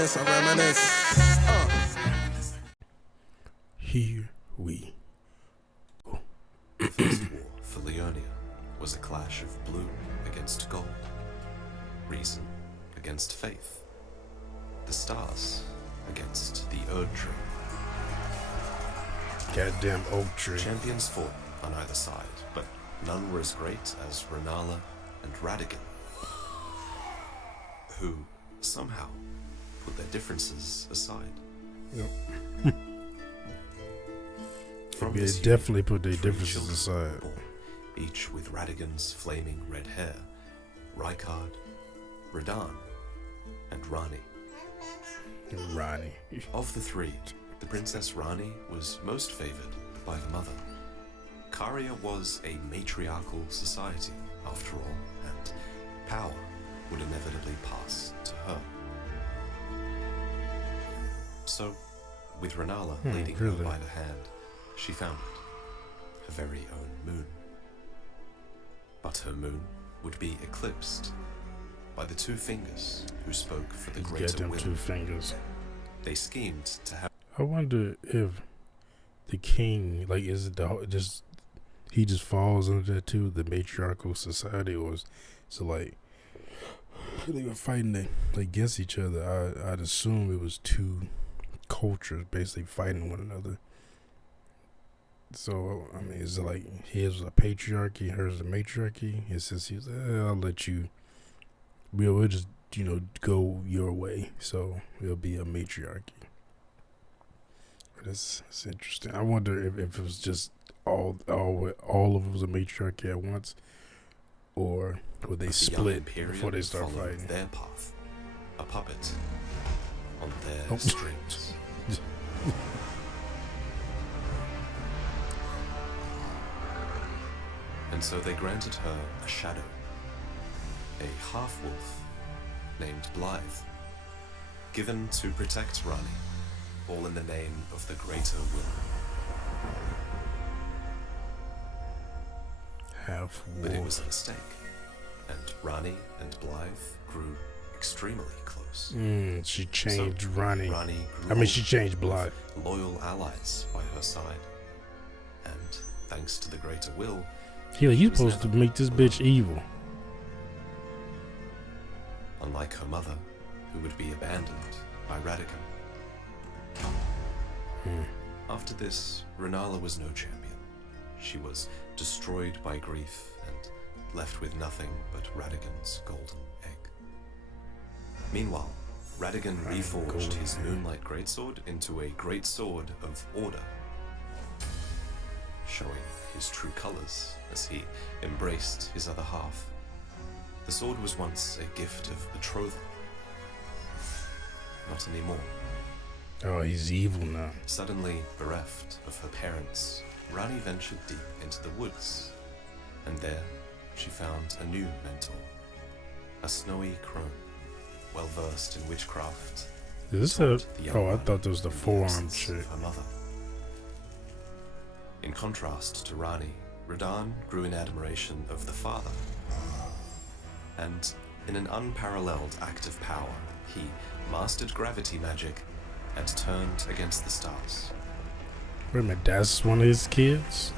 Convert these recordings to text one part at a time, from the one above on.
I reminisce. Here we go. The First War for Leonia was a clash of blue against gold, reason against faith, the stars against the Erd Tree. Goddamn oak tree. Champions fought on either side, but none were as great as Renala and Radigan, who somehow put their differences aside. Yep. From They this definitely put their 3 differences children aside. were born, each with Radigan's flaming red hair, Rykard, Radahn, and Rani. Ronnie. Of the 3, the Princess Rani was most favored by the mother. Caria was a matriarchal society, after all, and power would inevitably pass to her. So, with Renala leading her really? by the hand, she founded her very own moon. But her moon would be eclipsed by the 2 fingers who spoke for the greater Goddamn will. 2 fingers. They schemed to have I wonder if the king, like, is it just he just falls under that too, the matriarchal society, or is so like they were fighting against each other? I'd assume it was 2 cultures basically fighting one another. So I mean, is it like his was a patriarchy, hers a matriarchy? It says he's I'll let you. We'll just go your way, so it'll be a matriarchy. It's interesting. I wonder if it was just all of it was a matriarchy at once, or would they the split young before they start followed fighting? their path, a puppet on their Oh. strings. And so they granted her a shadow, a half-wolf named Blythe, given to protect Rani, all in the name of the greater will. Half But it wolf. was a mistake, and Rani and Blythe grew extremely close. She changed Ronnie. Rani grew I mean, old she changed with Blythe. loyal allies by her side, and thanks to the greater will, You're supposed to make this bitch evil. unlike her mother, who would be abandoned by Radigan. After this, Renala was no champion. She was destroyed by grief and left with nothing but Radigan's golden egg. Meanwhile, Radigan reforged his Moonlight Greatsword into a greatsword of order, showing his true colors as he embraced his other half. The sword was once a gift of betrothal. Not anymore. Oh, he's evil now. Suddenly bereft of her parents, Rani ventured deep into the woods, and there she found a new mentor, a snowy crone, well versed in witchcraft. Is this taught the young I one thought this was the in forearm absence chick. of her mother. In contrast to Rani, Radahn grew in admiration of the father, and in an unparalleled act of power, he mastered gravity magic and turned against the stars. Wait a minute, that's one of his kids?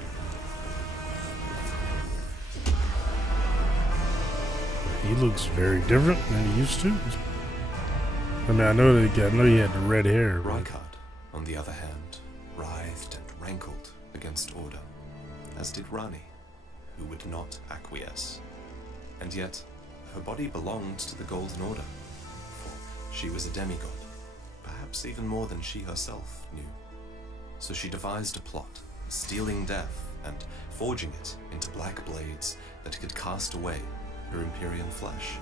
He looks very different than he used to. I mean, I know he had the red hair. But Rykard, on the other hand, writhed and rankled against order, as did Rani, who would not acquiesce. And yet, her body belonged to the Golden Order, for she was a demigod, perhaps even more than she herself knew. So she devised a plot, stealing death and forging it into black blades that could cast away her Empyrean flesh.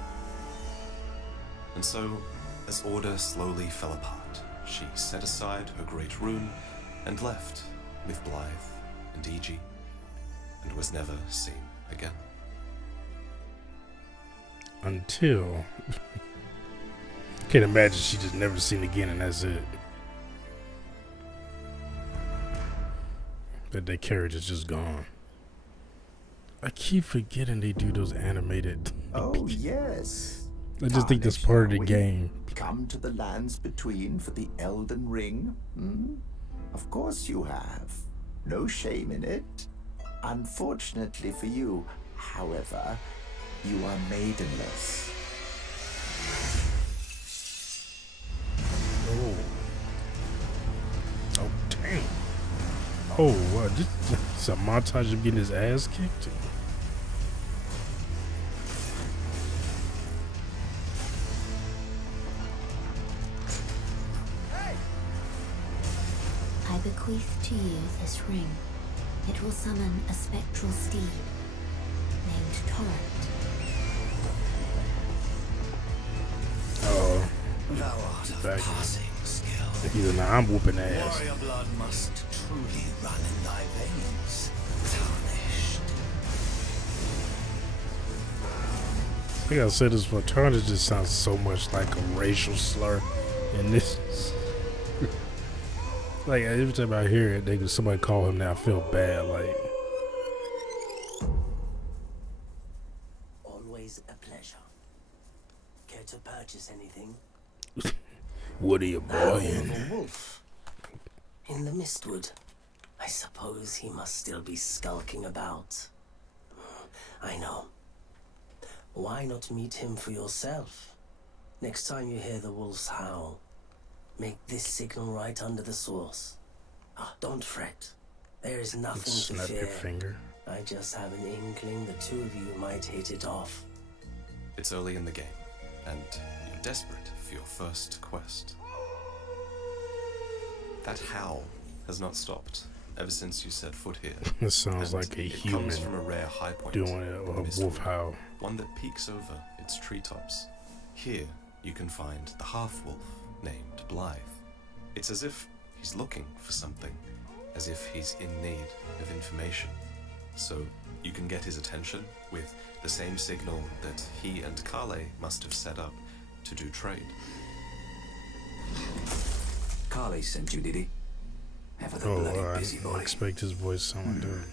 And so, as order slowly fell apart, she set aside her great rune and left with Blythe and Iji, and was never seen again. until can't imagine she just never seen again and that's it. That their carriage is just gone. I keep forgetting they do those animated. Oh, yes. I just think that's part of the game. Come to the lands between for the Elden Ring? Hmm? Of course you have. No shame in it. Unfortunately for you, however, you are maidenless. Oh. Oh, damn. Oh, what? This is a montage of getting his ass kicked? I bequeath to you this ring. It will summon a spectral steed named Torrent. Oh, Thou art of back. passing skill. He's like, I'm whooping ass. Warrior blood must truly run in thy veins. Tarnished. I think I said this before. Tarnish just sounds so much like a racial slur. And this, like every time I hear it, somebody call him now, I feel bad. Like, Always a pleasure. Care to purchase anything? what are you Oh, boying? a wolf. In the Mistwood. I suppose he must still be skulking about. I know. Why not meet him for yourself? Next time you hear the wolves howl, make this signal right under the source. Ah, don't fret. There is nothing to Snap fear. your finger. I just have an inkling the two of you might hit it off. It's early in the game, and you're desperate for your first quest. That howl has not stopped ever since you set foot here. This sounds And like a it human comes from a rare high point doing in a the wolf Mistwood, howl. one that peeks over its treetops. Here you can find the half-wolf named Blythe. It's as if he's looking for something, as if he's in need of information. So you can get his attention with the same signal that he and Kale must have set up to do trade. Carly sent you, did he? Ever the Oh, bloody I busybody. expect his voice to sound like that.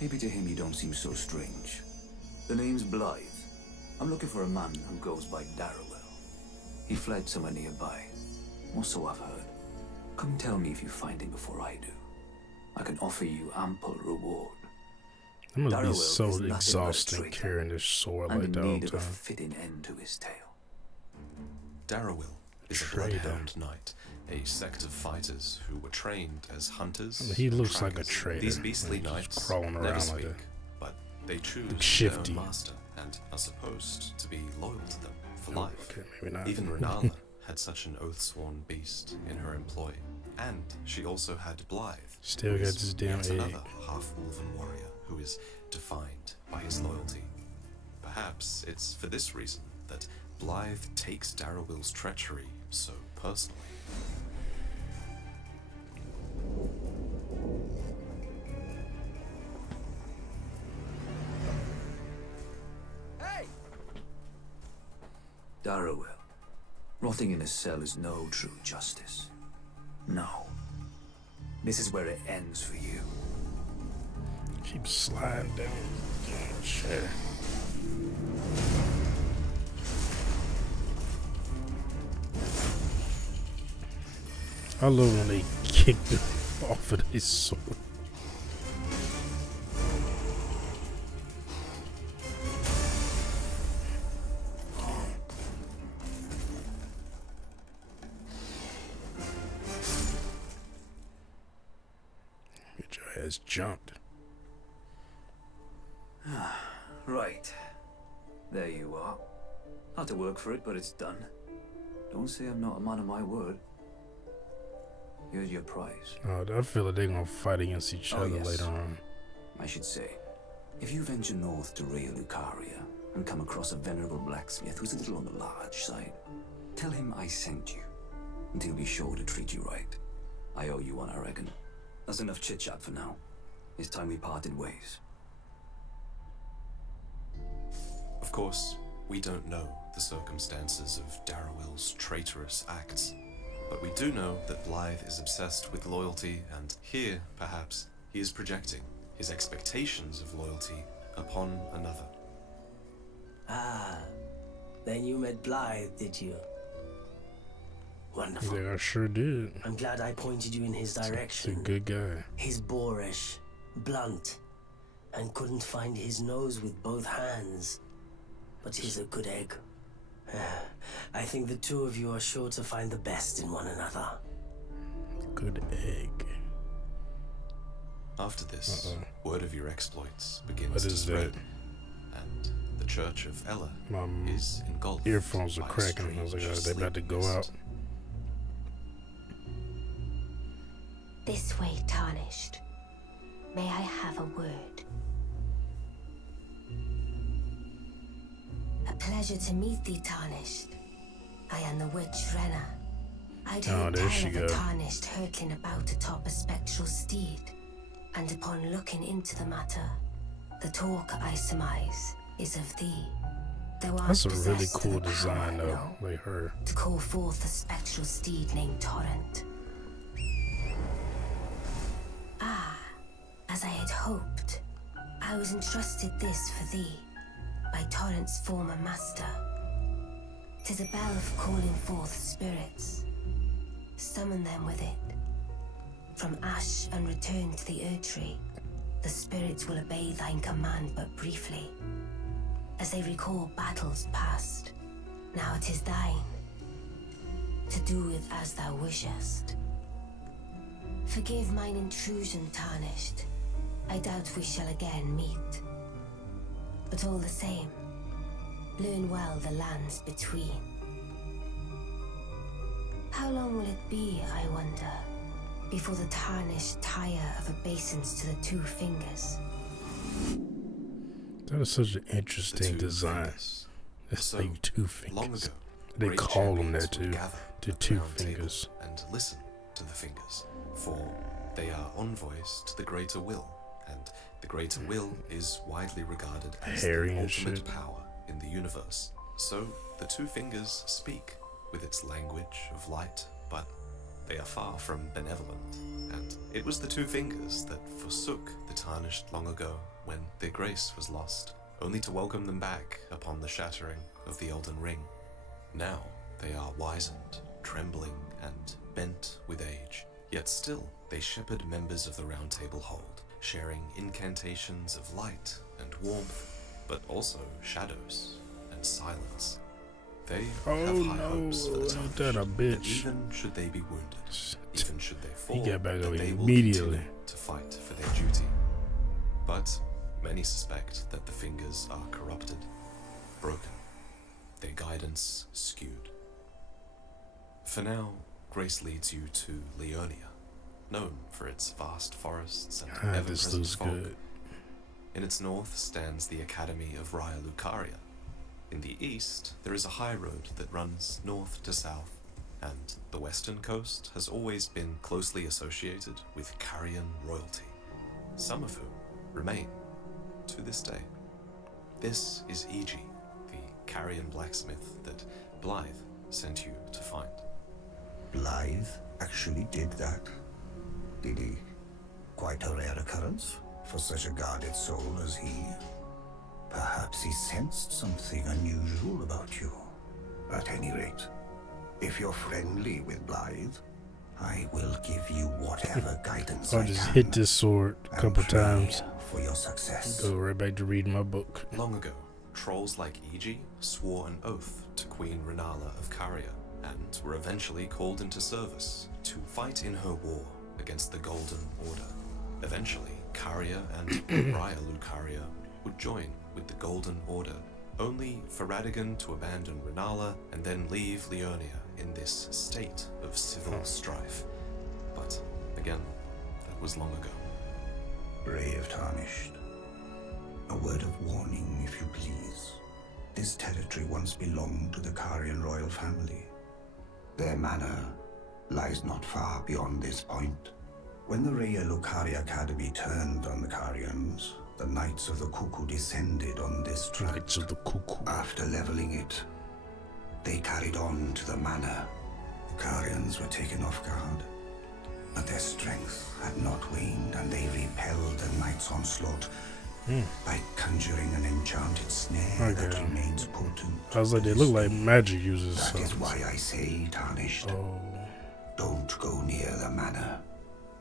Maybe to him you don't seem so strange. The name's Blythe. I'm looking for a man who goes by Darrowell. He fled somewhere nearby, or so I've heard. Come tell me if you find him before I do. I can offer you ample reward. It must be Darrowell so is nothing but a exhausting traitor, carrying this sword and like in that all need the of a time. fitting end to his tale. Darrowell is a Traitor. bloodhound knight, a sect of fighters who were trained as hunters. I mean, he and looks like a trackers. traitor, These beastly like, just knights crawling never around like speak, that. but they choose Shifty. their own master and are supposed to be loyal to them for Oh, life. okay, maybe not. Even Renala had such an oath-sworn beast in her employ, and she also had Blythe. Still who got is this damn yet egg. another half-wolven warrior who is defined by his loyalty. Perhaps it's for this reason that Blythe takes Darrowell's treachery so personally. Darrowell. Rotting in a cell is no true justice. No. This is where it ends for you. Keep sliding down. Damn shit. I love when they kick them off of his sword. Get your ass jumped. Right. There you are. Had to work for it, but it's done. Don't say I'm not a man of my word. Here's your prize. Oh, I feel like they're gonna fight against each Oh, other yes. later on. I should say, if you venture north to Rea Lucaria and come across a venerable blacksmith who's a little on the large side, tell him I sent you, and he'll be sure to treat you right. I owe you one, I reckon. That's enough chit-chat for now. It's time we parted ways. Of course, we don't know the circumstances of Darrowell's traitorous acts, but we do know that Blythe is obsessed with loyalty, and here, perhaps, he is projecting his expectations of loyalty upon another. Ah, Then you met Blythe, did you? Wonderful. Yeah, I sure did. I'm glad I pointed you in his He's direction. a good guy. He's boorish, blunt, and couldn't find his nose with both hands. But he's a good egg. I think the two of you are sure to find the best in one another. Good egg. After this, word of your exploits begins What to is spread, that? and the Church of Ella My is engulfed. earphones are by a cracking. I was like, strange oh, they about to go sleep out. mist. This way, Tarnished. May I have a word? A pleasure to meet thee, Tarnished. I am the witch Renna. I'd heard there tell she of a go. Tarnished hurtling about atop a spectral steed, and upon looking into the matter, the talk I surmise is of thee. Thou art That's a really possessed of cool a power, design, though. no, Like her. to call forth a spectral steed named Torrent. As I had hoped, I was entrusted this for thee by Torrent's former master. 'Tis a bell of calling forth spirits. Summon them with it. From ash and return to the Erdtree, the spirits will obey thine command but briefly, as they recall battles past. Now it is thine, to do with as thou wishest. Forgive mine intrusion, Tarnished. I doubt we shall again meet. But all the same, learn well the lands between. How long will it be, I wonder, before the Tarnished tire of obeisance to the two fingers? That is such an The interesting two design. fingers. It's So, like two Long fingers. ago, They great call them champions that would too. gather The at two round table fingers. and listen to the fingers, for they are envoys to the greater will, and the greater will is widely regarded as Hairy the and ultimate shit. power in the universe. So the two fingers speak with its language of light, but they are far from benevolent. And it was the two fingers that forsook the Tarnished long ago when their grace was lost, only to welcome them back upon the shattering of the Elden Ring. Now they are wizened, trembling, and bent with age, yet still they shepherd members of the Round Table hold, sharing incantations of light and warmth, but also shadows and silence. They have high hopes for the ain't that a Tarnished, that bitch? even should they be wounded, even should they fall, got back that on they it will immediately. continue to fight for their duty. But many suspect that the fingers are corrupted, broken, their guidance skewed. For now, Grace leads you to Leonia, known for its vast forests and Ah, this ever-present looks fog. good. In its north stands the Academy of Raya Lucaria. In the east, there is a high road that runs north to south, and the western coast has always been closely associated with Carian royalty, some of whom remain to this day. This is Iji, the Carian blacksmith that Blythe sent you to find. Blythe actually did that, did he? Quite a rare occurrence for such a guarded soul as he. Perhaps he sensed something unusual about you. At any rate, if you're friendly with Blythe, I will give you whatever guidance I'll I just can. hit this sword a and couple pray times. for your success. Go right back to reading my book. Long ago, trolls like Iji swore an oath to Queen Renala of Caria, and were eventually called into service to fight in her war against the Golden Order. Eventually, Caria and Raya Lucaria would join with the Golden Order, only for Radagon to abandon Renala and then leave Leonia in this state of civil strife. But again, that was long ago. Brave Tarnished. A word of warning, if you please. This territory once belonged to the Carian royal family. Their manor lies not far beyond this point. When the Raya Lucaria Academy turned on the Carians, the Knights of the Cuckoo descended on this tract. Knights of the Cuckoo. After leveling it, they carried on to the manor. The Carians were taken off guard, but their strength had not waned, and they repelled the Knights' onslaught by conjuring an enchanted snare that Okay. remains put important. I was like, they look like magic users. That So. is why I say, Tarnished, Oh, don't go near the manor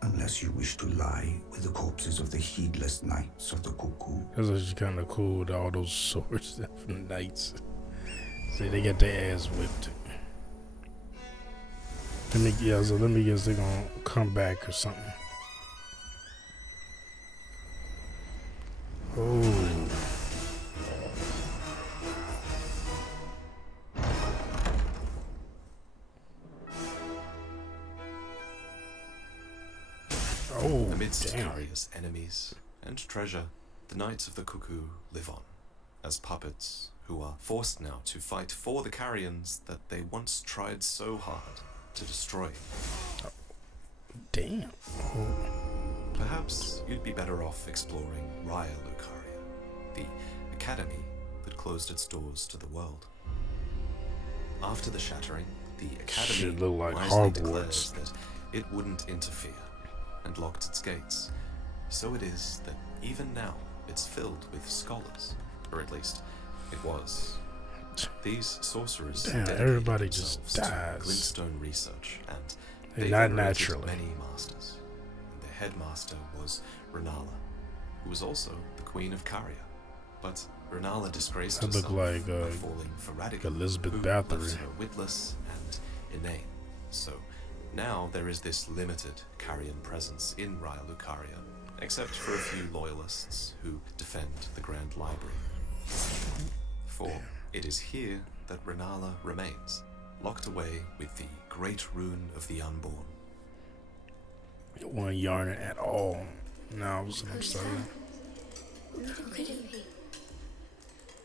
unless you wish to lie with the corpses of the heedless knights of the cuckoo. that's actually kind of cool with all those swords from knights. See, they get their ass whipped. Let me guess they're gonna come back or something. Oh. Oh, Amidst damn. Caria's enemies and treasure, the Knights of the Cuckoo live on, as puppets who are forced now to fight for the Carians that they once tried so hard to destroy. Damn. Oh. Perhaps you'd be better off exploring Raya Lucaria, the academy that closed its doors to the world. After the shattering, the academy Shit look like wisely Hogwarts. declares that it wouldn't interfere and locked its gates. So it is that even now it's filled with scholars, or at least it was. These sorcerers Damn, dedicated everybody just themselves to dies. glintstone research, and Hey, they not venerated naturally. many masters. And their headmaster was Renala, who was also the Queen of Caria. But Renala disgraced That herself look like, by falling for Radigan, Elizabeth who Bathory. left her witless and inane. So now there is this limited Carian presence in Raya Lucaria, except for a few loyalists who defend the Grand Library. For it is here that Renala remains, locked away with the great rune of the unborn. It wasn't yarning at all. No, I'm sorry. Who could it be?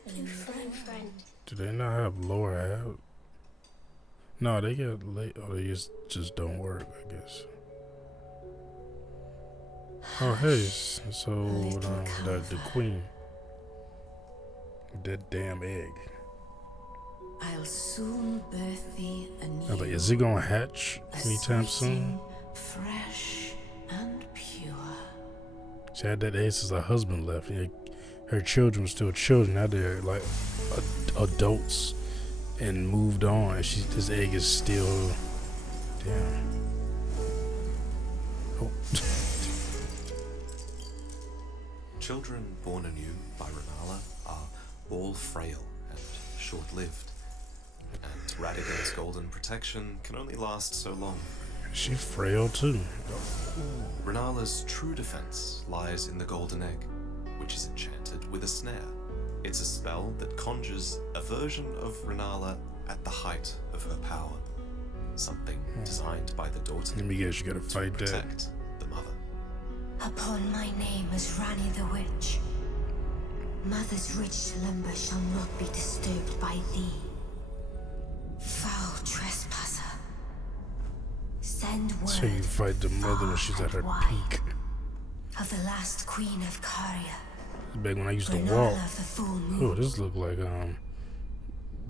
A new friend. Do they not have lower half? No, they get late. Oh, they just don't work, I guess. Oh, hey, so the queen, that damn egg. I'll soon birth thee anew. I was like, is it gonna hatch anytime soon? Fresh and pure. She had that egg since her husband left. Yeah, her children were still children. Now they're like adults and moved on. And this egg is still, damn. Oh. Children born anew by Renala are all frail and short-lived, and Radigan's golden protection can only last so long. She frail too. Renala's true defense lies in the golden egg, which is enchanted with a snare. It's a spell that conjures a version of Renala at the height of her power, something designed by the daughter Let me guess, you gotta to fight that. protect the mother. Upon my name as Rani the Witch, Mother's rich slumber shall not be disturbed by thee. Foul trespasser. Send word So you fight the mother when she's at her far and peak. wide of the last queen of Caria, Back when I used to Renala walk. of the full moon, Oh, this look like and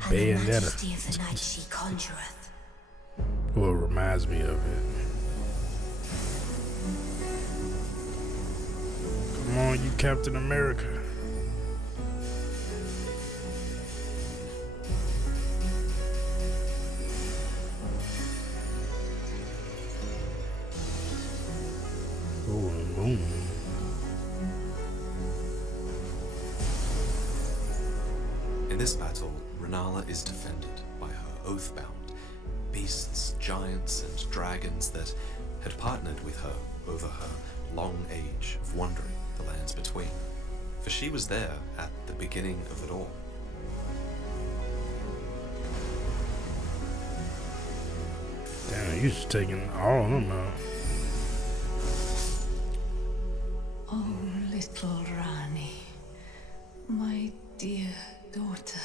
the Bayonetta. majesty of the night she conjureth. Well, it reminds me of it. Come on, you Captain America. Oh, and boom. In this battle, Renala is defended by her oath-bound beasts, giants, and dragons that had partnered with her over her long age of wandering the lands between. For she was there at the beginning of it all. Damn, you just taking all of them out. Oh, little Rani, my dear daughter,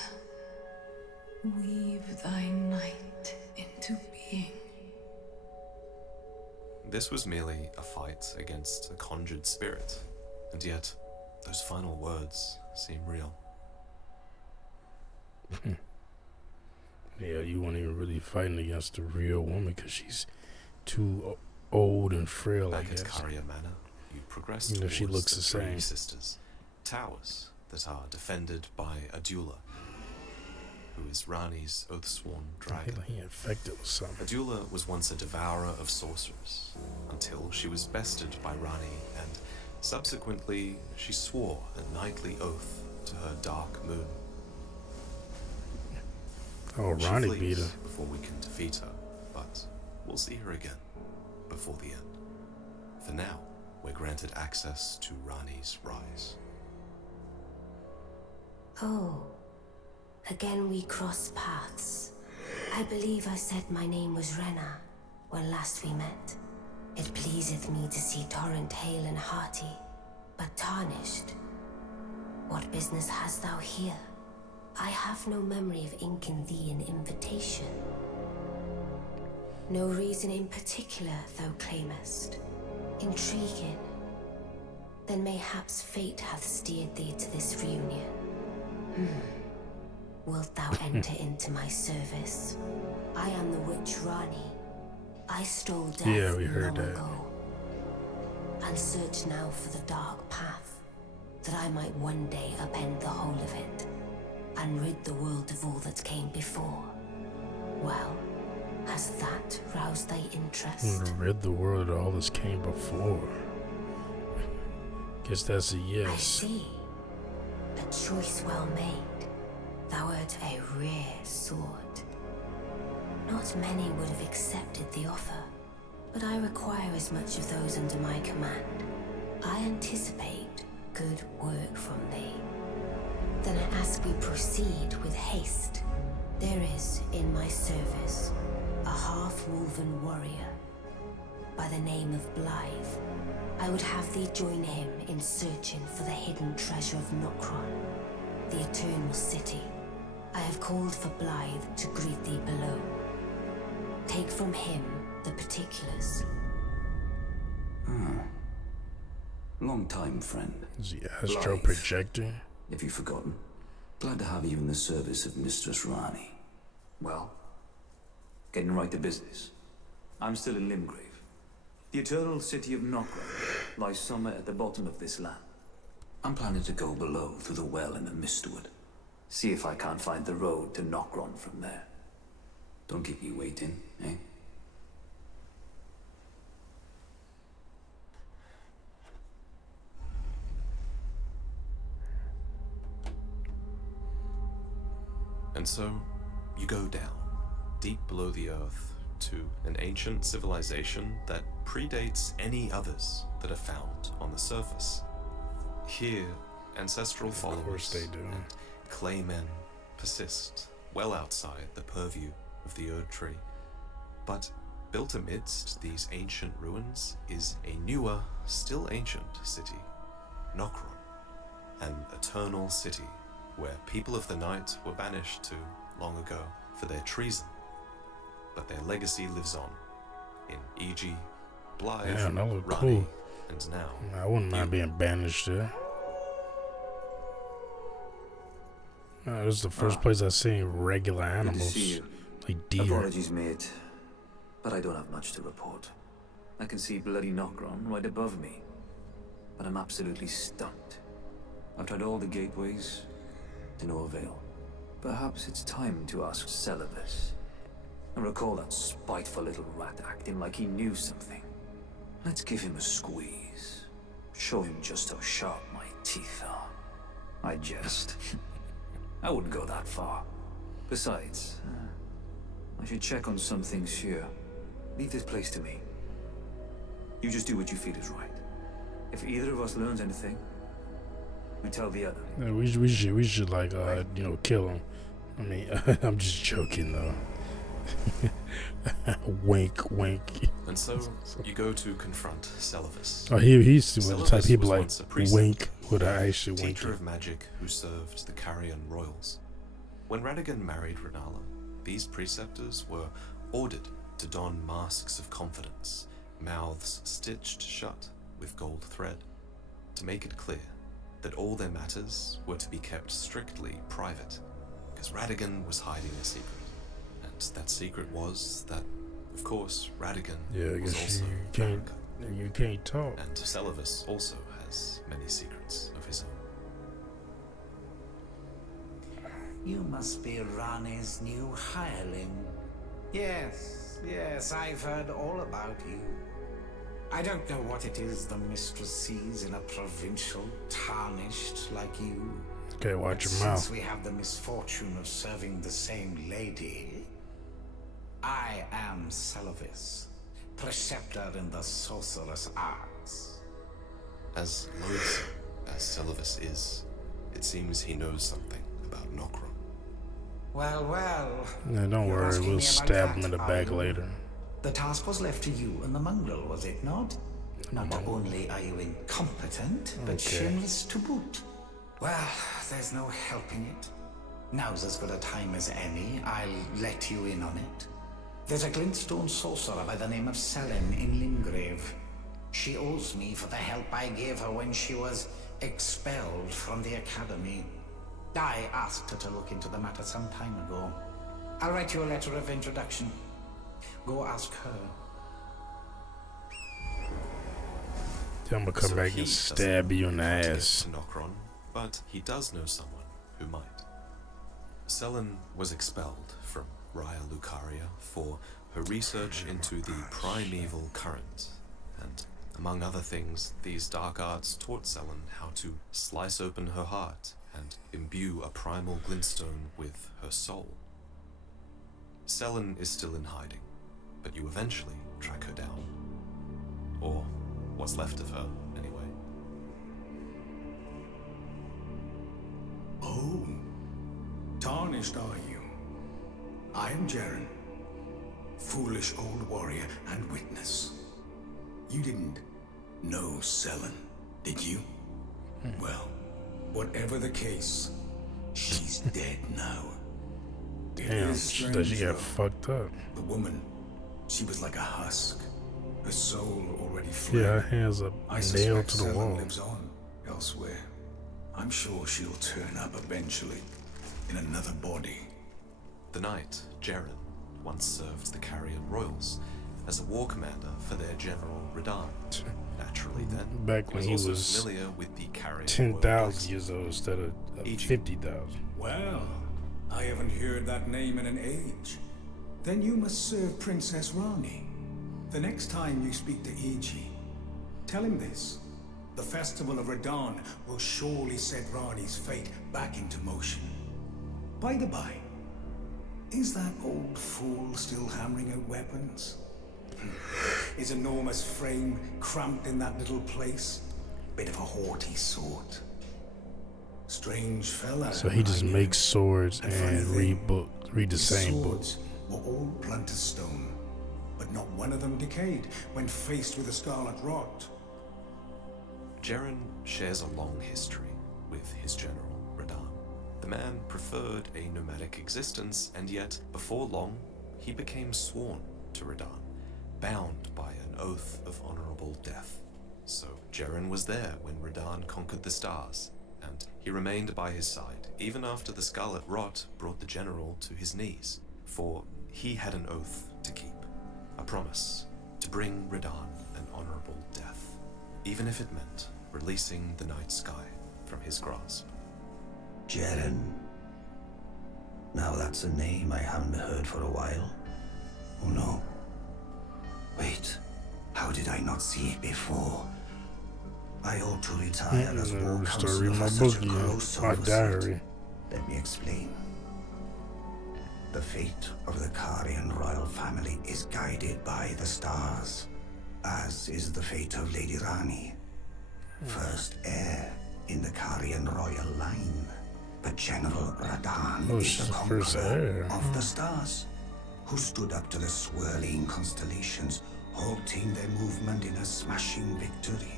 weave thy night into being. This was merely a fight against a conjured spirit, and yet those final words seem real. Yeah, you weren't even really fighting against a real woman because she's too old and frail, I Back at guess. Caria Manor, you progress You know, towards she looks the three same. sisters, towers that are defended by a Dula. who is Rani's oath-sworn dragon. He infected with something. Adula was once a devourer of sorcerers, until she was bested by Rani, and subsequently she swore a knightly oath to her dark moon. Oh, She Ronnie flees beat her. before we can defeat her, but we'll see her again before the end. For now, we're granted access to Rani's rise. Oh, again we cross paths. I believe I said my name was Rena when last we met. It pleaseth me to see Torrent hale and hearty, but tarnished. What business hast thou here? I have no memory of inking thee an invitation. No reason in particular thou claimest. Intriguing. Then mayhaps fate hath steered thee to this reunion. Wilt thou enter into my service? I am the witch Rani. I stole death Yeah, we heard long that. ago, and search now for the dark path, that I might one day upend the whole of it, and rid the world of all that came before. Well, has that roused thy interest? Rid the world of all this came before. Guess that's a I yes. see. A choice well made. Thou art a rare sword. Not many would have accepted the offer, but I require as much of those under my command. I anticipate good work from thee. Then I ask we proceed with haste. There is in my service a half-wolven warrior by the name of Blythe. I would have thee join him in searching for the hidden treasure of Nokron, the Eternal City. I have called for Blythe to greet thee below. Take from him the particulars. Long time, friend. Is he astro Blythe. projector? If you've forgotten. Glad to have you in the service of Mistress Rani. Well, getting right to business. I'm still in Limgrave. The eternal city of Nokron lies somewhere at the bottom of this land. I'm planning to go below through the well in the Mistwood. See if I can't find the road to Nokron from there. Don't keep me waiting, eh? And so, you go down, deep below the earth, to an ancient civilization that predates any others that are found on the surface. Here, ancestral followers course they do. and clay men persist well outside the purview of the Erd Tree. But built amidst these ancient ruins is a newer, still ancient city, Nokron, an eternal city where people of the night were banished to long ago for their treason. But their legacy lives on in E.G., Blythe, Damn, that look Rani, cool. and now I wouldn't mind you. being banished there. This is the first place I've seen regular Good to animals, see you. like deer. Apologies, mate, but I don't have much to report. I can see bloody Nokron right above me, but I'm absolutely stumped. I've tried all the gateways, to no avail. Perhaps it's time to ask Celibus. I recall that spiteful little rat acting like he knew something. Let's give him a squeeze. Show him just how sharp my teeth are. I jest. I wouldn't go that far. Besides, I should check on some things here. Leave this place to me. You just do what you feel is right. If either of us learns anything, we tell the other. Yeah, we should like kill him. I mean, I'm just joking though. Wink, wink. And so, you go to confront Celibus. Oh, he's one of the type of Celibus people was like once a priest, wink with an actually wink. teacher of magic who served the Carrion royals. When Radigan married Renala, these preceptors were ordered to don masks of confidence, mouths stitched shut with gold thread, to make it clear that all their matters were to be kept strictly private, because Radigan was hiding a secret. And that secret was that, of course, Radigan Yeah, I was guess also you can't talk. and Celibus also has many secrets of his own. you must be Rani's new hireling. Yes, I've heard all about you. I don't know what it is the mistress sees in a provincial tarnished like you. Okay, watch But your mouth. since we have the misfortune of serving the same lady, I am Celovis, preceptor in the sorcerous arts. As loathsome as Celovis is, it seems he knows something about Nokron. Well. No, don't you're worry, asking we'll me about stab him that, in the are back you? later. The task was left to you and the mongrel, was it not? Not only are you incompetent, but Okay. shameless to boot. Well, there's no helping it. Now's as good a time as any. I'll let you in on it. There's a glintstone sorcerer by the name of Selin in Limgrave. She owes me for the help I gave her when she was expelled from the academy. I asked her to look into the matter some time ago. I'll write you a letter of introduction. Go ask her. I'm gonna come So back he and doesn't stab you in the know how to get ass. to Nokron, but he does know someone who might. Selin was expelled from Raya Lucaria for her research into the primeval current, and among other things, these dark arts taught Selin how to slice open her heart and imbue a primal glintstone with her soul. Selin is still in hiding, but you eventually track her down. Or what's left of her, anyway. Oh, tarnished are you? I am Jaren, foolish old warrior and witness. You didn't know Selin, did you? Well, whatever the case, she's dead now. It Damn, is she strange, got though. fucked up. The woman, she was like a husk. Her soul already fled. Yeah, her hands up, I nailed suspect to the Selin wall. lives on elsewhere. I'm sure she'll turn up eventually in another body. The knight, Jaren, once served the Carrion Royals as a war commander for their general Radahn. Naturally then, Back when he also was familiar with the Carrion 10,000 years old instead of E.G. 50,000. Well, I haven't heard that name in an age. Then you must serve Princess Rani. The next time you speak to E.G., tell him this. The Festival of Radahn will surely set Rani's fate back into motion. By the by, is that old fool still hammering out weapons? His enormous frame cramped in that little place? Bit of a haughty sort. Strange fella. So he just I knew. makes swords And funny and thing, read the his same book. swords were all blunt as stone, but not one of them decayed when faced with a scarlet rot. Jaren shares a long history with his general, Radahn. The man preferred a nomadic existence, and yet, before long, he became sworn to Radahn, bound by an oath of honorable death. So Jaren was there when Radahn conquered the stars, and he remained by his side, even after the scarlet rot brought the general to his knees, for he had an oath to keep, a promise to bring Radahn an honorable death, even if it meant releasing the night sky from his grasp. Jaren. Now that's a name I haven't heard for a while. Oh no. Wait, how did I not see it before? I ought to retire as war Start counselor reading for my such book a again, gross my oversight. diary. Let me explain. The fate of the Carian royal family is guided by the stars, as is the fate of Lady Rani, first heir in the Carian royal line. But General Radahn Oh, is she's the the first heir. conqueror of the stars, who stood up to the swirling constellations, halting their movement in a smashing victory.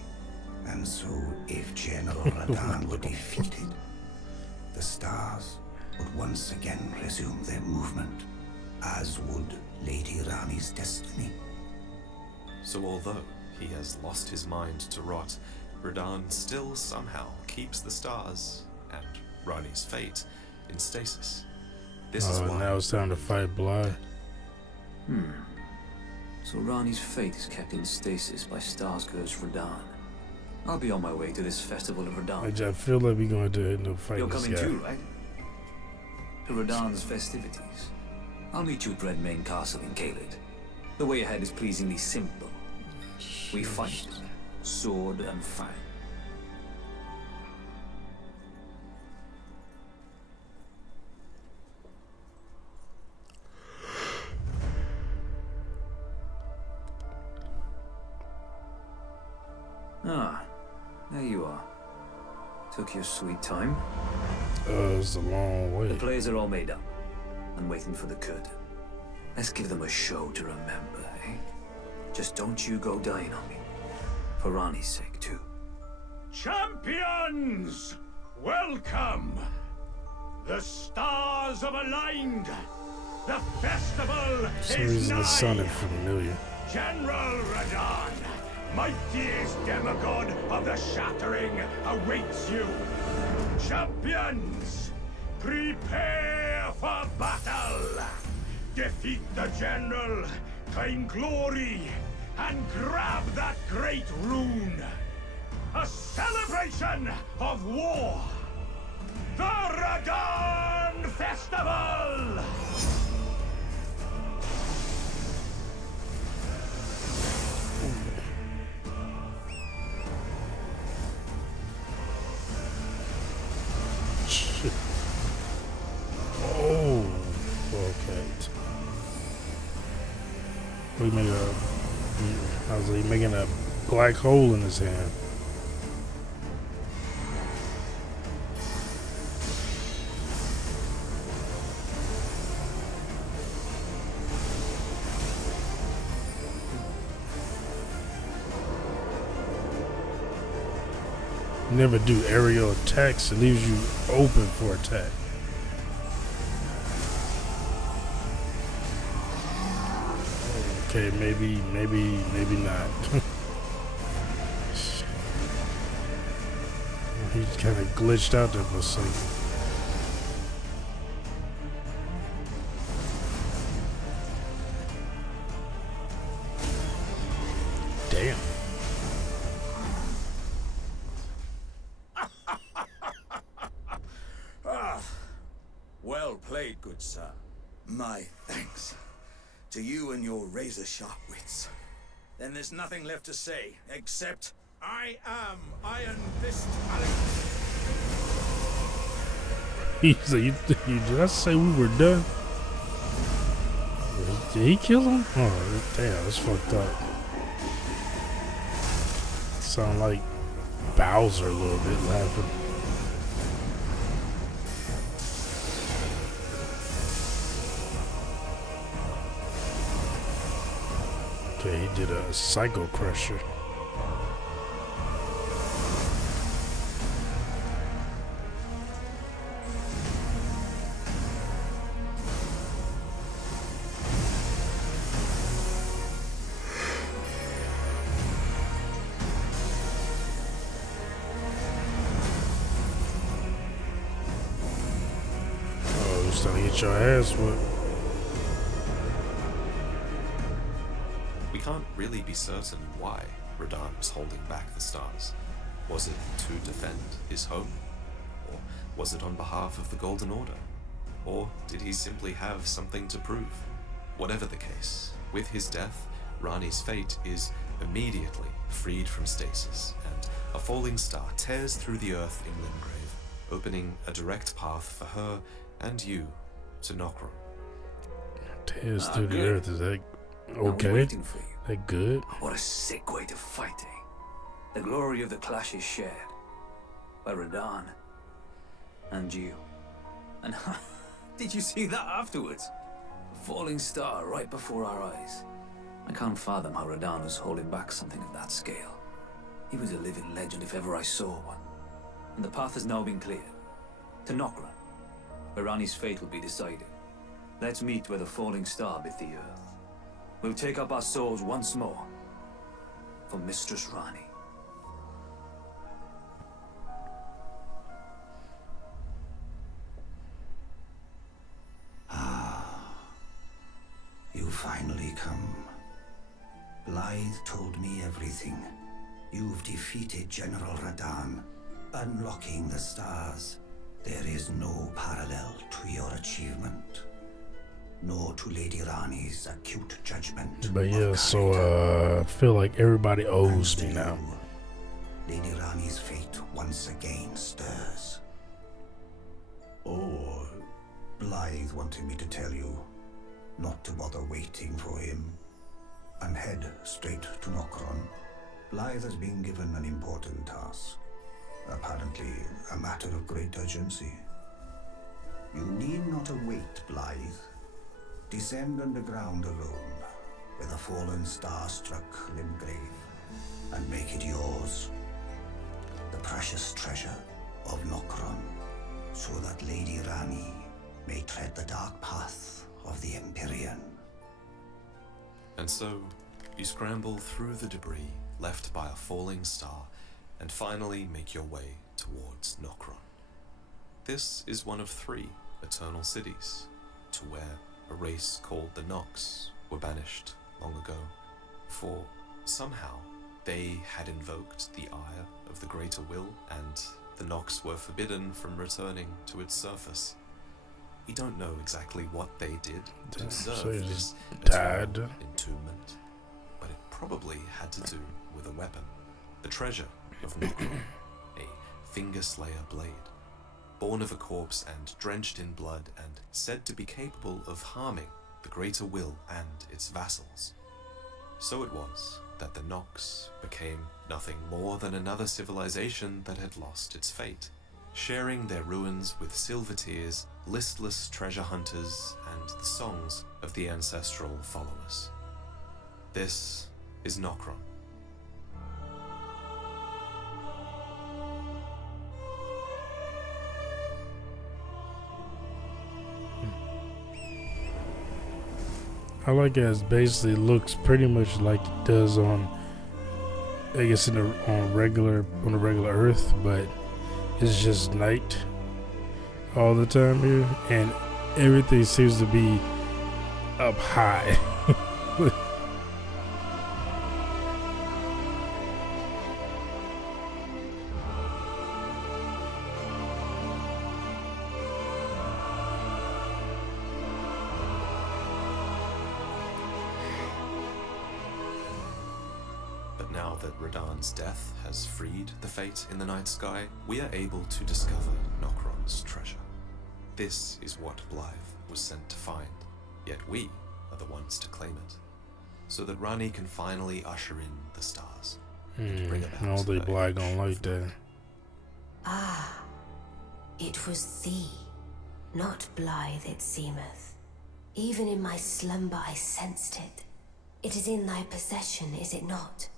And so, if General Radahn were defeated, the stars would once again resume their movement, as would Lady Rani's destiny. So although he has lost his mind to rot, Radahn still somehow keeps the stars and Rani's fate in stasis. This is why Now it's time to fight Bly. So Rani's fate is kept in stasis by Starscourge Radahn. I'll be on my way to this festival of Radahn. I feel like we're going to end up fighting You're this coming guy. too, right? to Radahn's festivities. I'll meet you at Redmane Castle in Caelid. The way ahead is pleasingly simple. We fight, sword and fang. Ah, there you are. Took your sweet time. It's a long way. The plays are all made up. I'm waiting for the curtain. Let's give them a show to remember, eh? Just don't you go dying on me. For Ranni's sake, too. Champions! Welcome! The stars have aligned! The festival For some is reason, nigh! it sounded familiar. General Radahn, mightiest demigod of the Shattering, awaits you. Champions, prepare for battle! Defeat the General, claim glory, and grab that great rune! A celebration of war! The Radahn Festival! Shit. Oh, okay. We make a. I was like making a black hole in his hand. Never do aerial attacks. It leaves you open for attack. Okay, maybe not. He kind of glitched out there for a second. Damn. Well played, good sir. My thanks to you and your razor-sharp wits. Then there's nothing left to say, except I am Iron Fist Alex. He's like, did I say we were done? Did he kill him? Oh, damn, that's fucked up. Sound like Bowser a little bit laughing. Okay, he did a Psycho Crusher. Oh, you're starting to get your ass whipped. We can't really be certain why Radahn was holding back the stars. Was it to defend his home? Or was it on behalf of the Golden Order? Or did he simply have something to prove? Whatever the case, with his death, Ranni's fate is immediately freed from stasis, and a falling star tears through the earth in Limgrave, opening a direct path for her and you to Nokron. Tears through the good. earth, is that I'll be okay? waiting for you. That good? What a sick way to fight, eh? The glory of the clash is shared by Radahn and you. And did you see that afterwards? A falling star right before our eyes. I can't fathom how Radahn was holding back something of that scale. He was a living legend if ever I saw one. And the path has now been cleared. To Nokron, where Ranni's fate will be decided. Let's meet where the falling star bit the earth. We'll take up our souls once more for Mistress Ranni. You finally come. Blythe told me everything. You've defeated General Radahn, unlocking the stars. There is no parallel to your achievement, nor to Lady Rani's acute judgment. But yeah, of so character. I feel like everybody owes And me to now. you, Lady Rani's fate once again stirs. Or Blythe wanted me to tell you not to bother waiting for him and head straight to Nokron. Blythe has been given an important task, apparently a matter of great urgency. You need not await Blythe. Descend underground alone, with a fallen star-struck Limgrave, and make it yours. The precious treasure of Nokron, so that Lady Rani may tread the dark path of the Empyrean. And so, you scramble through the debris left by a falling star and finally make your way towards Nokron. This is one of 3 eternal cities, to where a race called the Nox were banished long ago, for somehow they had invoked the ire of the Greater Will, and the Nox were forbidden from returning to its surface. We don't know exactly what they did to deserve this eternal entombment, but it probably had to do with a weapon, the treasure of Nokron, a finger slayer blade, born of a corpse and drenched in blood and said to be capable of harming the Greater Will and its vassals. So it was that the Nox became nothing more than another civilization that had lost its fate, sharing their ruins with Silvertears, listless treasure hunters, and the songs of the ancestral followers. This is Nokron. I like it as basically looks pretty much like it does on, I guess, on the regular Earth, but it's just night all the time here, and everything seems to be up high. But now that Radahn's death has freed the fate in the night sky, we are able to discover Nokron's treasure. This is what Blythe was sent to find, yet we are the ones to claim it, so that Rani can finally usher in the stars and bring about I don't think her Blythe age gonna like of that. Ah, it was thee, not Blythe it seemeth. Even in my slumber I sensed it. It is in thy possession, is it not?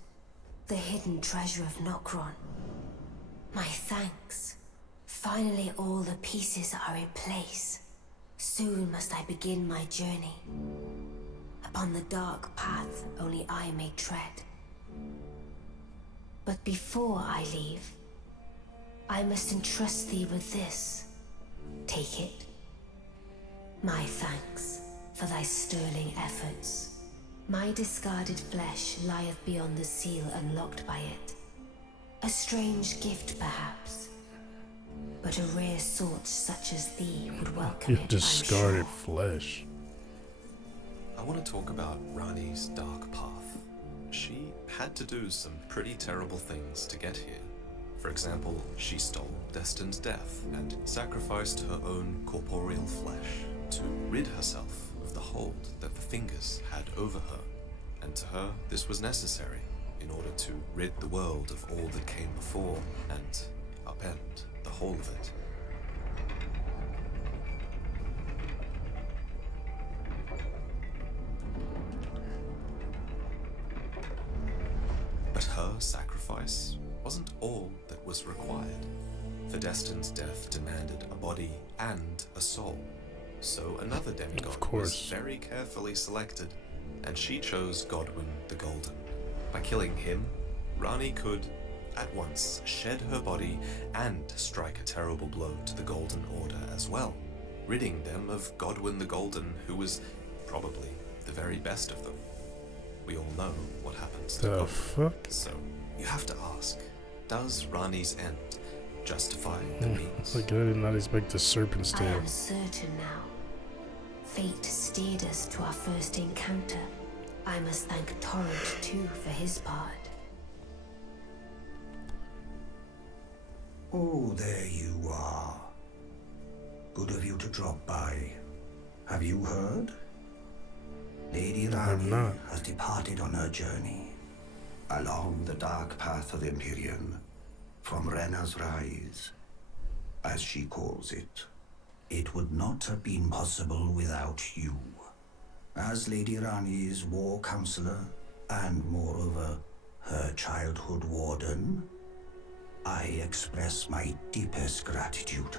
The hidden treasure of Nokron. My thanks. Finally all the pieces are in place. Soon must I begin my journey. Upon the dark path only I may tread. But before I leave, I must entrust thee with this. Take it. My thanks for thy sterling efforts. My discarded flesh lieth beyond the seal unlocked by it. A strange gift, perhaps, but a rare sort such as thee would welcome Your it, discarded I'm sure. flesh. I want to talk about Rani's dark path. She had to do some pretty terrible things to get here. For example, she stole Destin's death and sacrificed her own corporeal flesh to rid herself of the hold that the Fingers had over her. And to her, this was necessary in order to rid the world of all that came before and upend the whole of it. But her sacrifice wasn't all that was required, for Destin's death demanded a body and a soul. So another demigod was very carefully selected, and she chose Godwyn the Golden. By killing him, Rani could, at once, shed her body and strike a terrible blow to the Golden Order as well, ridding them of Godwyn the Golden, who was probably the very best of them. We all know what happens to The Godwyn. fuck? So, you have to ask, does Rani's end justify the means. Like, I did not expect the serpent's I tail. am certain now. Fate steered us to our first encounter. I must thank Torrent too for his part. Oh, there you are. Good of you to drop by. Have you heard? Lady have not. Rani has departed on her journey along the dark path of Empyrean, from Rena's Rise, as she calls it. It would not have been possible without you. As Lady Rani's war counselor, and moreover, her childhood warden, I express my deepest gratitude.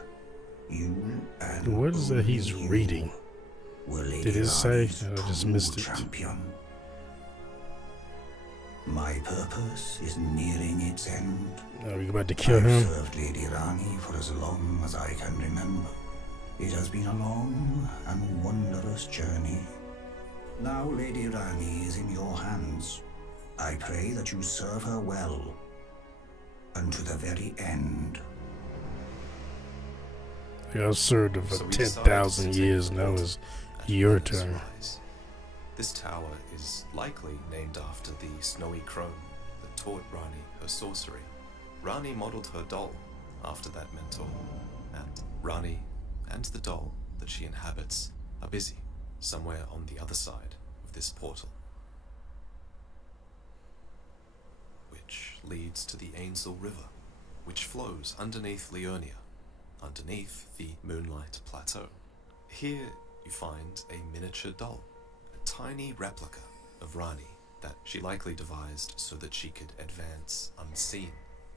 You and What is that he's only you reading? were Lady Did it say? Rani's I just true missed it. champion. My purpose is nearing its end. Are we about to kill I've him? served Lady Rani for as long as I can remember. It has been a long and wondrous journey. Now Lady Rani is in your hands. I pray that you serve her well, unto the very end. Yeah, I've served her for So we decided 10,000 to years. take Now part is at your Rena's turn. Rise. This tower is likely named after the snowy crone that taught Rani her sorcery. Rani modeled her doll after that mentor, and Rani and the doll that she inhabits are busy somewhere on the other side of this portal, which leads to the Ainsel River, which flows underneath Liurnia, underneath the Moonlight Plateau. Here you find a miniature doll, a tiny replica of Rani that she likely devised so that she could advance unseen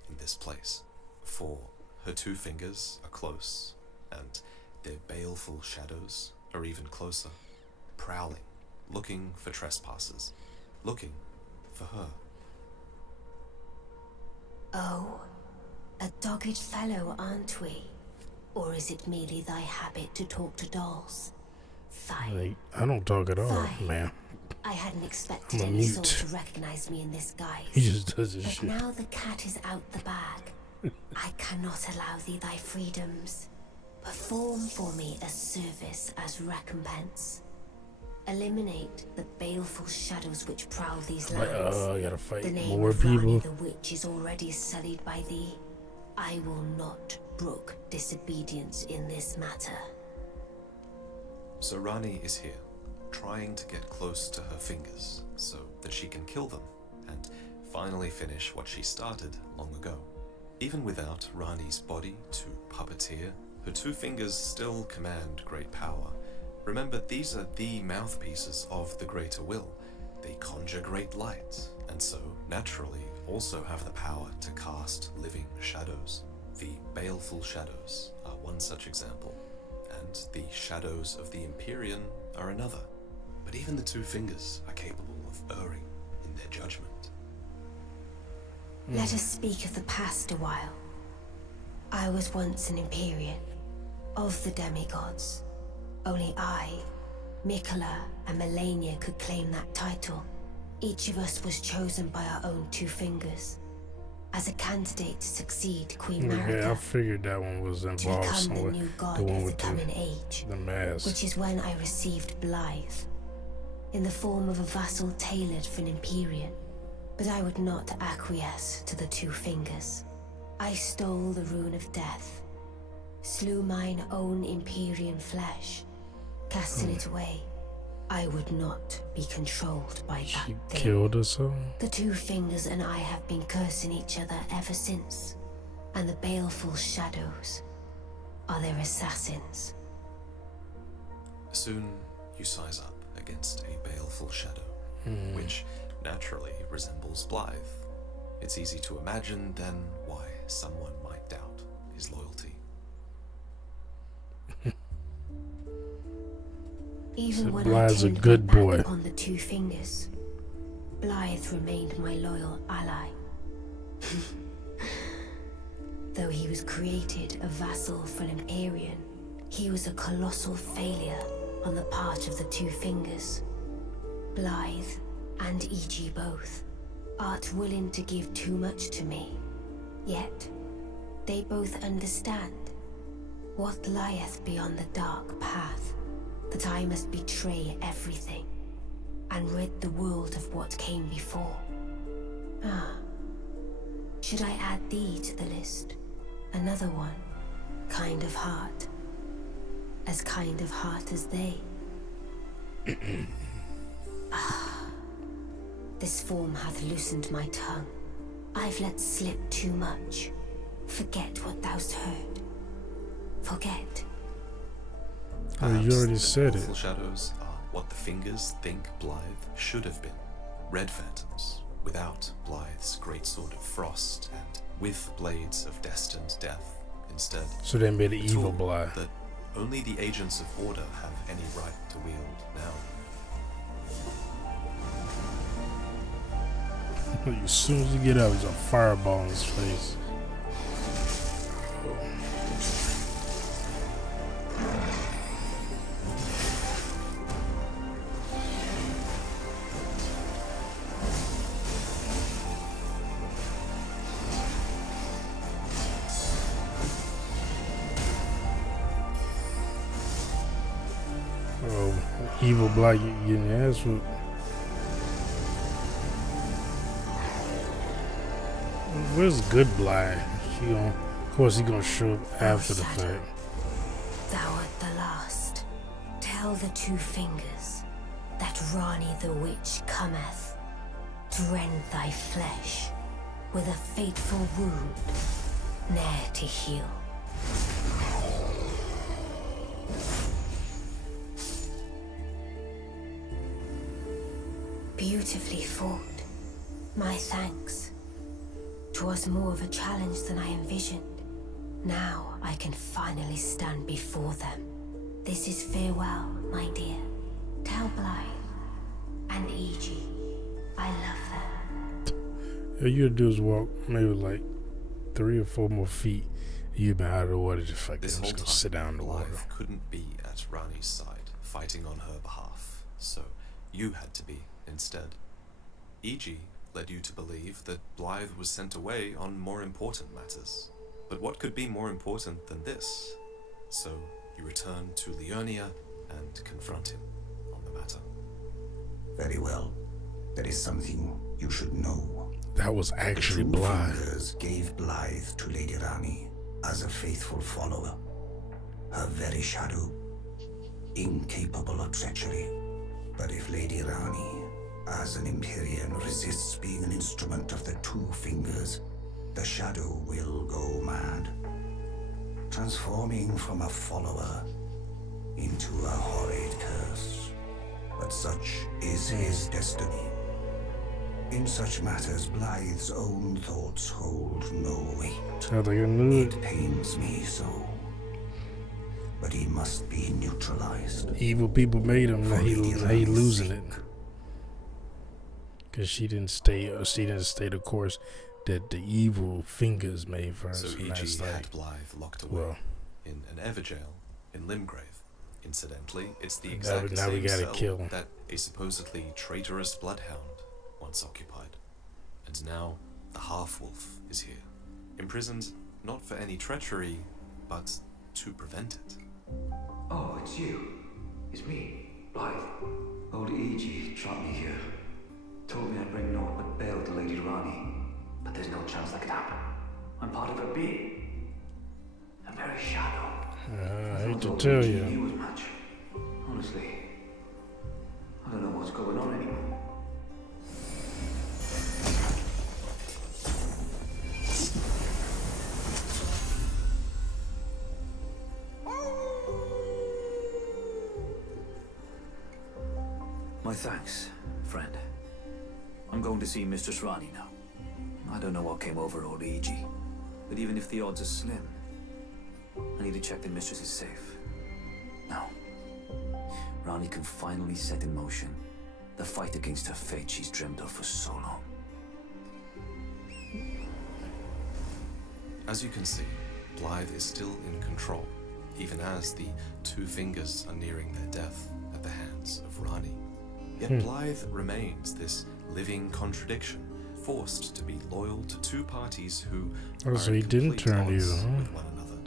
in this place. For her two fingers are close, and their baleful shadows are even closer, prowling, looking for trespassers, looking for her. Oh, a dogged fellow, aren't we? Or is it merely thy habit to talk to dolls? Fine. Like, I don't talk at all, Fine. man. I hadn't expected I'm a any mute. soul to recognize me in this guise. He just does his But shit. now the cat is out the bag. I cannot allow thee thy freedoms. Perform for me a service as recompense. Eliminate the baleful shadows which prowl these Like, lands. I gotta The fight name more of Rani people. the witch is already sullied by thee. I will not brook disobedience in this matter. So Rani is here, trying to get close to her fingers so that she can kill them and finally finish what she started long ago. Even without Rani's body to puppeteer, her two fingers still command great power. Remember, these are the mouthpieces of the greater will. They conjure great light, and so, naturally, also have the power to cast living shadows. The baleful shadows are one such example, and the shadows of the Empyrean are another. But even the two fingers are capable of erring in their judgment. Let us speak of the past a while. I was once an Empyrean, of the demigods. Only I, Mikola, and Melania could claim that title. Each of us was chosen by our own two fingers, as a candidate to succeed Queen Yeah, I Marika, figured that one was to involved become the somewhere. new god The one of the with coming age, the mask. which is when I received Blythe, in the form of a vassal tailored for an Empyrean. But I would not acquiesce to the two fingers. I stole the rune of death, slew mine own Empyrean flesh, casting it away. I would not be controlled by that She thing. killed herself? The two fingers and I have been cursing each other ever since, and the baleful shadows are their assassins. Soon you size up against a baleful shadow, which naturally resembles Blythe. It's easy to imagine then why someone might doubt his loyalty. Even So when Blythe's I a turned good my back boy. upon the two fingers, Blythe remained my loyal ally. Though he was created a vassal for an Empyrean, he was a colossal failure on the part of the two fingers. Blythe and E.G. both art willing to give too much to me. Yet, they both understand what lieth beyond the dark path, that I must betray everything and rid the world of what came before. Ah, should I add thee to the list? Another one, kind of heart. As kind of heart as they. This form hath loosened my tongue. I've let slip too much. Forget what thou'st heard. Forget. Oh, you already the said it. awful shadows are what the fingers think Blythe should have been. Red phantoms, without Blythe's great sword of frost, and with blades of destined death instead. So they made an A evil tool Blythe. that only the agents of Order have any right to wield now. As soon as you get up, there's a fireball in his face. Oh, evil Black getting your ass whooped. Where's good Blythe? Of course, he gonna show up after the fact. Thou art the last. Tell the two fingers that Rani the witch cometh to rend thy flesh with a fateful wound, ne'er to heal. Beautifully fought. My thanks. 'Twas more of a challenge than I envisioned. Now I can finally stand before them. This is farewell, my dear. Tell Blythe and Iji I love them. All you gotta do is walk maybe like 3 or 4 more feet. You've been out of the water. Just fucking This whole just time, go sit down in the Blythe water. couldn't be at Rani's side, fighting on her behalf, so you had to be instead. E.G. led you to believe that Blythe was sent away on more important matters. But what could be more important than this? So you return to Liurnia and confront him on the matter. Very well. There is something you should know. That was actually The Two Blythe. Fingers gave Blythe to Lady Rani as a faithful follower. Her very shadow, incapable of treachery. But if Lady Rani, as an Empyrean, resists being an instrument of the Two Fingers, the shadow will go mad, transforming from a follower into a horrid curse. But such is his destiny. In such matters, Blythe's own thoughts hold no weight. Sounds like I knew it. It pains me so. But he must be neutralized. Evil people made him. Now For Lady he Rani's losing sake. it. Because she didn't stay the course that the evil fingers made for her. So So E.G. that's like, had Blythe locked away well, in an Everjail in Limgrave. Incidentally, it's the Now exact we same gotta cell kill. that a supposedly traitorous bloodhound once occupied. And now the half-wolf is here, imprisoned not for any treachery, but to prevent it. Oh, it's you. It's me, Blythe. Old E.G. trapped me here. Told me I'd bring naught but bale to Lady Rani. But there's no chance that could happen. I'm part of her being. A very shadow. I hate thought to old tell E.G. you. knew as much. Honestly, I don't know what's going on anymore. My thanks, friend. I'm going to see Mistress Rani now. I don't know what came over old E.G., but even if the odds are slim, I need to check the Mistress is safe. Now, Rani can finally set in motion the fight against her fate she's dreamed of for so long. As you can see, Blythe is still in control, even as the Two Fingers are nearing their death at the hands of Rani. Yet Blythe remains this living contradiction, forced to be loyal to two parties who Oh, are so at he didn't complete turn you, odds huh? with one another.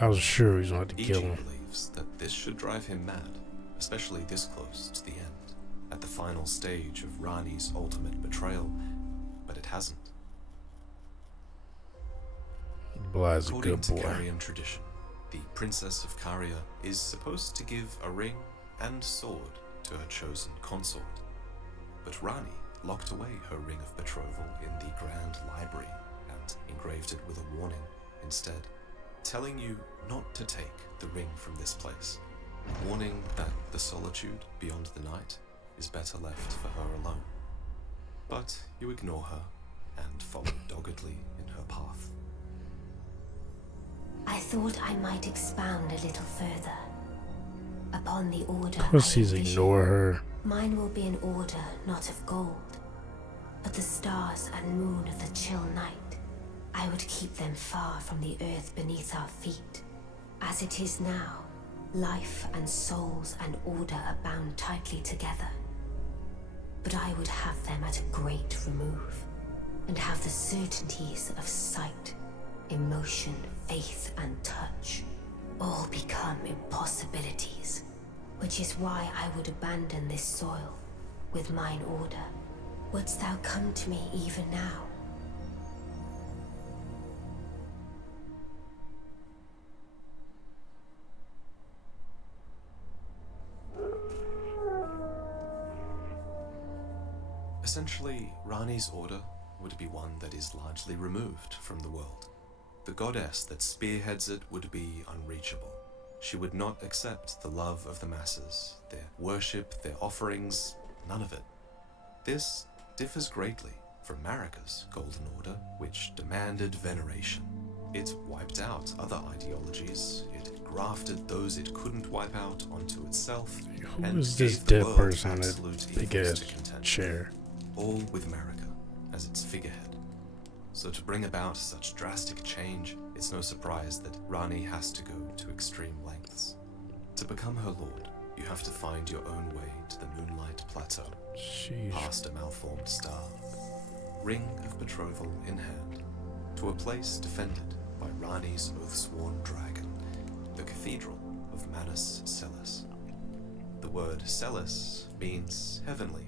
I was sure he was going to Ichi kill him. believes that this should drive him mad, especially this close to the end, at the final stage of Rani's ultimate betrayal, but it hasn't. Blah is a According good to boy. Carian tradition, the Princess of Caria is supposed to give a ring and sword to her chosen consort. But Rani locked away her ring of betrothal in the Grand Library and engraved it with a warning instead, telling you not to take the ring from this place, warning that the solitude beyond the night is better left for her alone. But you ignore her and follow doggedly in her path. I thought I might expound a little further upon the order. Of course, I he's envision. ignore her. Mine will be an order not of gold, but the stars and moon of the chill night. I would keep them far from the earth beneath our feet. As it is now, life and souls and order are bound tightly together. But I would have them at a great remove, and have the certainties of sight, emotion, faith, and touch all become impossibilities, which is why I would abandon this soil with mine order. Wouldst thou come to me even now? Essentially, Rani's order would be one that is largely removed from the world. The goddess that spearheads it would be unreachable. She would not accept the love of the masses, their worship, their offerings, none of it. This differs greatly from Marika's Golden Order, which demanded veneration. It wiped out other ideologies, it grafted those it couldn't wipe out onto itself, Who and is this gave the dead world person in absolute that big equals ass to contend. chair? All with Marika as its figurehead. So to bring about such drastic change, it's no surprise that Rani has to go to extreme lengths. To become her lord, you have to find your own way to the Moonlight Plateau, Sheesh. past a malformed star, ring of betrothal in hand, to a place defended by Rani's oath-sworn dragon, the Cathedral of Manus Celis. The word Celis means heavenly,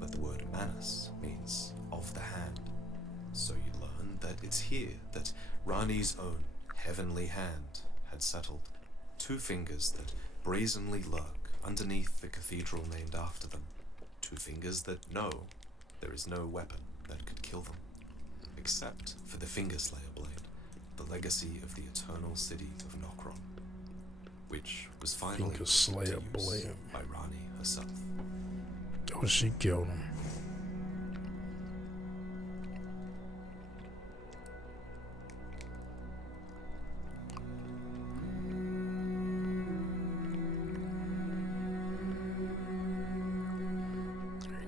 but the word Manus means of the hand. So you learn that it's here that Rani's own heavenly hand had settled. Two fingers that brazenly lurk underneath the cathedral named after them. Two fingers that know there is no weapon that could kill them, except for the Fingerslayer blade, the legacy of the eternal city of Nokron, which was finally put Fingerslayer to use blade. by Rani herself. Oh, she killed him.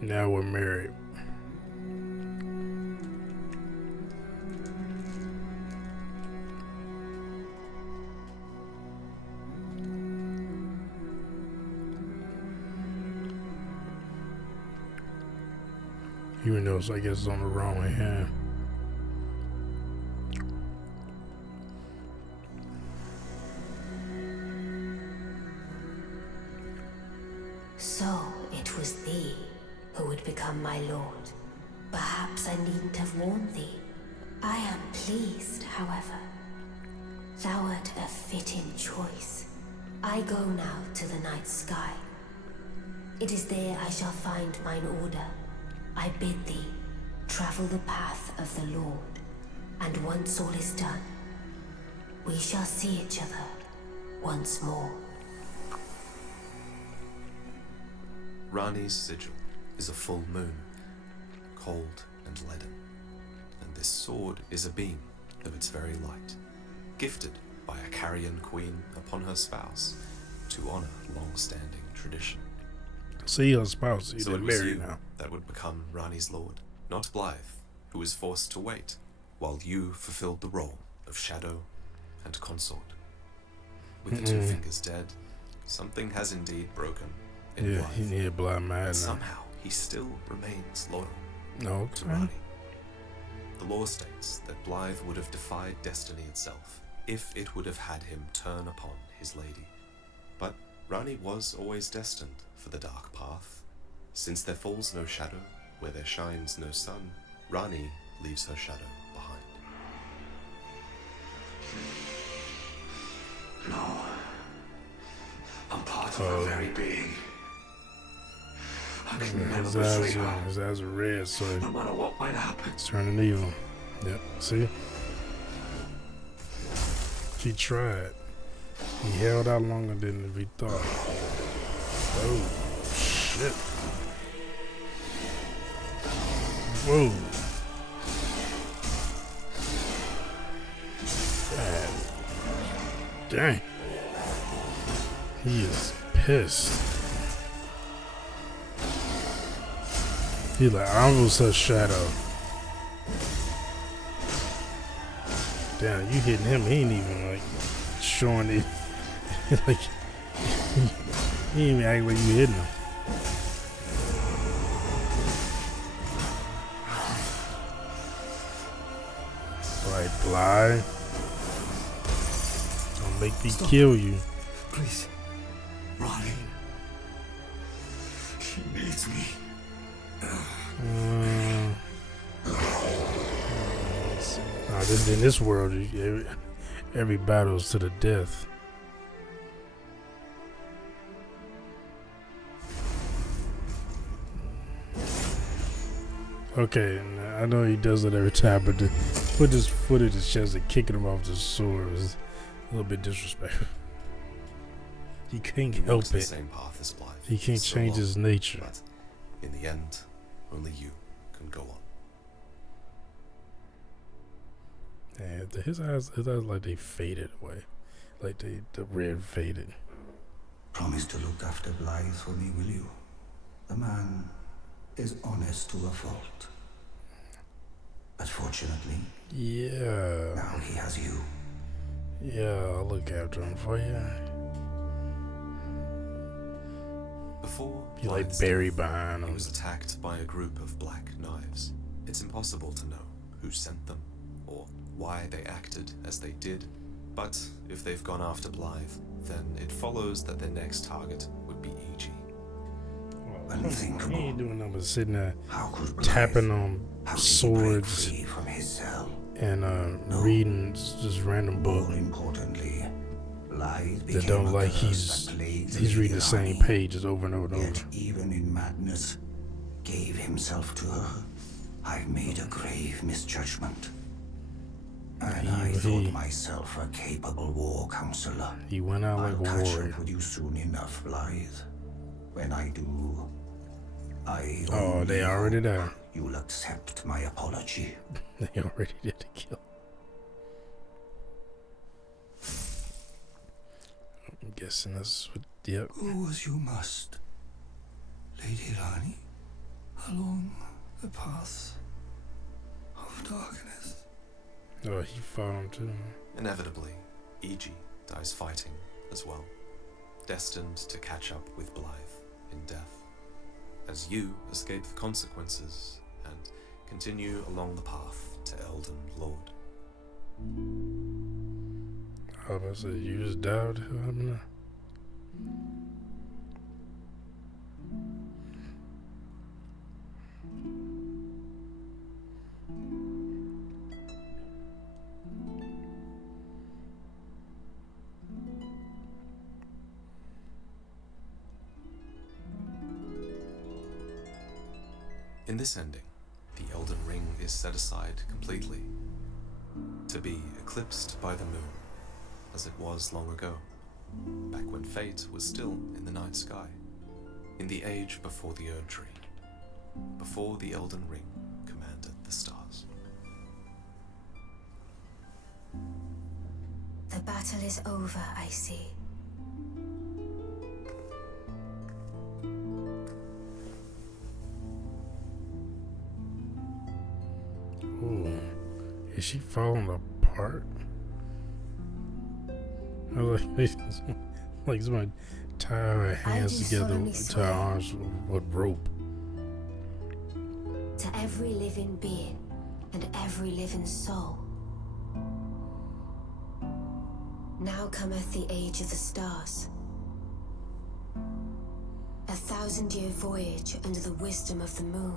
Now we're married. Even though I guess it's on the wrong hand. So it was thee who would become my lord. Perhaps I needn't have warned thee. I am pleased, however. Thou art a fitting choice. I go now to the night sky. It is there I shall find mine order. I bid thee travel the path of the Lord, and once all is done, we shall see each other once more. Rani's sigil is a full moon, cold and leaden, and this sword is a beam of its very light, gifted by a Carian queen upon her spouse to honor long-standing tradition. See your spouse, So they're it was married you now. that would become Rani's lord, not Blythe, who was forced to wait while you fulfilled the role of shadow and consort. With the two fingers dead, something has indeed broken in Yeah, Blythe. he need a blind man But now. somehow he still remains loyal No, to okay. Rani. The lore states that Blythe would have defied destiny itself if it would have had him turn upon his lady. But Rani was always destined for the dark path. Since there falls no shadow where there shines no sun, Rani leaves her shadow behind. No. I'm part of her very being. I can never betray her, His eyes are red, so no matter what might happen. it's turning evil. Yep, see? He tried. He held out longer than we thought. Oh, shit. Whoa. God. Dang. He is pissed. He like, I almost a shadow. Damn, you hitting him, he ain't even like showing it. Like, he ain't even acting like you hitting him. Right, Blythe. Don't make me kill you. Please. Ronnie. She needs me. In this world, every battle is to the death. Okay, and I know he does it every time, but to put this foot in his chest and kicking him off the sword was a little bit disrespectful. He can't help The it. same path as Blythe. He can't So change long, his nature. But in the end, only you can go on. And his eyes like they faded away, like the red faded. Promise to look after Blythe for me, will you? The man is honest to a fault. But fortunately, Yeah, now he has you. yeah, I'll look after him for you. Before You like Blythe's buried death, behind he him. was attacked by a group of black knives. It's impossible to know who sent them or why they acted as they did, but if they've gone after Blythe, then it follows that their next target would be E.G. Unthinkable. He ain't doing nothing but sitting there How could Blythe tapping on how could he break swords free from his cell? and reading just random book More importantly, Blythe that became don't a like curse that plagued he's reading the Lady same Rani. pages over and over and Yet over. even in madness, gave himself to her. I made a grave misjudgment. And I thought myself a capable war counselor. He went out like I'll a catch warrior. up with you soon enough, Blythe. When I do, I Oh, they already there. You'll accept my apology. They already did the kill. I'm guessing that's what. Yep. Go as you must, Lady Rani, along the path of darkness. Oh, he fought him too. Inevitably, E.G. dies fighting as well, destined to catch up with Blythe in death, as you escape the consequences and continue along the path to Elden Lord. I was about to say, you just died. What happened there? In this ending, the Elden Ring is set aside completely, to be eclipsed by the moon, as it was long ago, back when fate was still in the night sky, in the age before the Erd Tree, before the Elden Ring commanded the stars. The battle is over, I see. Ooh, is she falling apart? I was like somebody tie her hands do together, solemnly tie her swear. arms with rope. To every living being, and every living soul. Now cometh the age of the stars. 1,000-year voyage under the wisdom of the moon.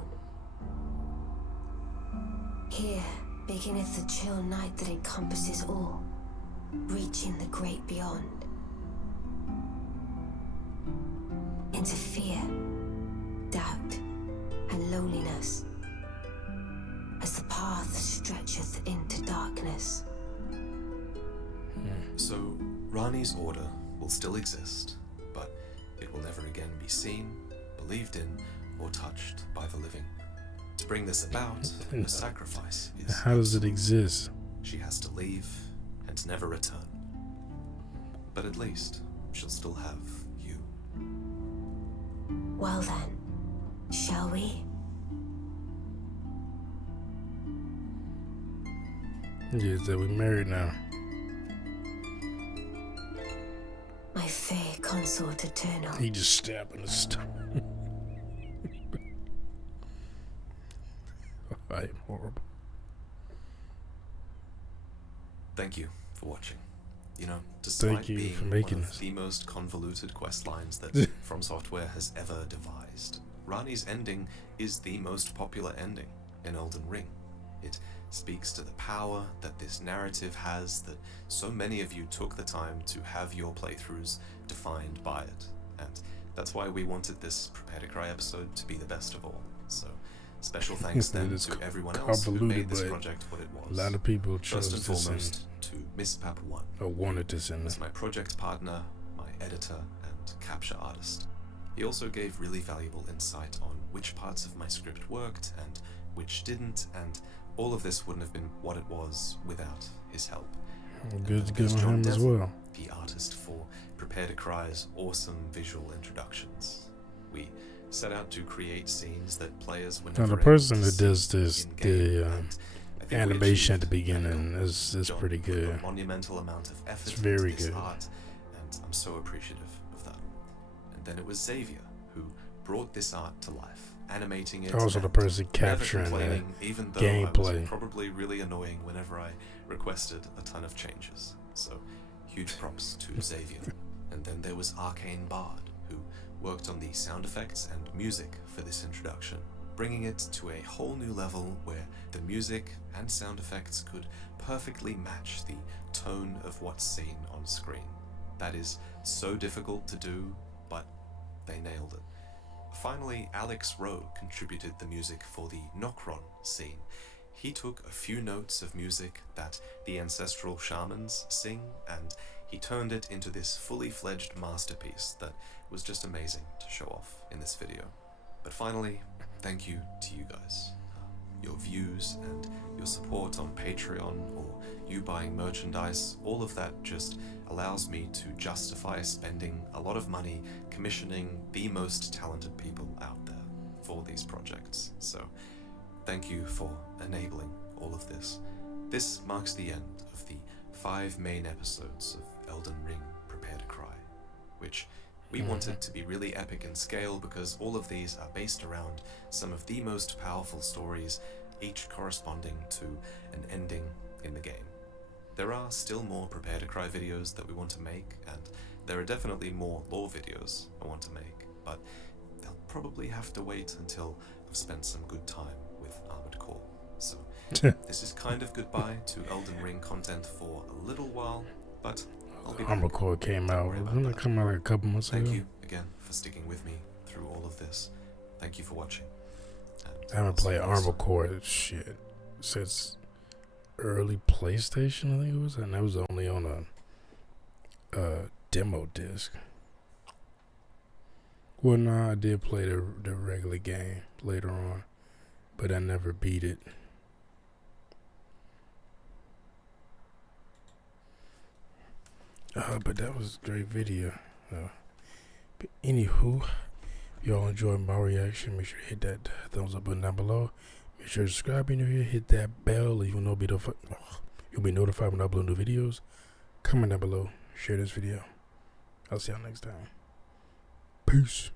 Here beginneth the chill night that encompasses all, reaching the great beyond. Into fear, doubt, and loneliness, as the path stretcheth into darkness. So, Rani's order will still exist, but it will never again be seen, believed in, or touched by the living. To bring this about, a sacrifice is... How does it exist? She has to leave and never return. But at least, she'll still have you. Well then, shall we? Yeah, that we married now. My fair consort eternal. He just stabbed in the stomach. I am horrible. Thank you for watching. You know, despite being one of the most convoluted quest lines that From Software has ever devised, Rani's ending is the most popular ending in Elden Ring. It speaks to the power that this narrative has, that so many of you took the time to have your playthroughs defined by it. And that's why we wanted this Prepare to Cry episode to be the best of all. So, special thanks then to everyone else who made this project what it was. A lot of people chose First and foremost, to Miss Pap 1. Or wanted to send as my project partner, my editor, and capture artist. He also gave really valuable insight on which parts of my script worked and which didn't, and all of this wouldn't have been what it was without his help. Good to give him as well. The artist for Prepare to Cry's awesome visual introductions. We set out to create scenes that players were never now the person that does this, the animation at the beginning is pretty good. A monumental amount of effort it's very into this good. Art, and I'm so appreciative of that. And then it was Xavier who brought this art to life, animating it. Also the person capturing the even though gameplay. I was probably really annoying whenever I requested a ton of changes. So huge props to Xavier. And then there was Arcane Bard, who worked on the sound effects and music for this introduction, bringing it to a whole new level where the music and sound effects could perfectly match the tone of what's seen on screen. That is so difficult to do, but they nailed it. Finally, Alex Rowe contributed the music for the Nokron scene. He took a few notes of music that the ancestral shamans sing, and he turned it into this fully fledged masterpiece that was just amazing to show off in this video. But finally, thank you to you guys. Your views and your support on Patreon, or you buying merchandise, all of that just allows me to justify spending a lot of money commissioning the most talented people out there for these projects. So thank you for enabling all of this. This marks the end of the 5 main episodes of Elden Ring Prepare to Cry, which we wanted to be really epic in scale because all of these are based around some of the most powerful stories, each corresponding to an ending in the game. There are still more Prepare to Cry videos that we want to make, and there are definitely more lore videos I want to make, but they'll probably have to wait until I've spent some good time with Armored Core. So this is kind of goodbye to Elden Ring content for a little while, but I'll be back. Armored Core came out. Didn't it come out like a couple months ago? Thank you again for sticking with me through all of this. Thank you for watching. I haven't played Armored Core shit since early PlayStation, I think it was, and that was only on a demo disc. Well, no, I did play the regular game later on, but I never beat it. But that was a great video. But anywho, if y'all enjoyed my reaction, make sure to hit that thumbs up button down below. Make sure to subscribe in here, hit that bell, you'll be notified when I upload new videos. Comment down below, share this video. I'll see y'all next time. Peace.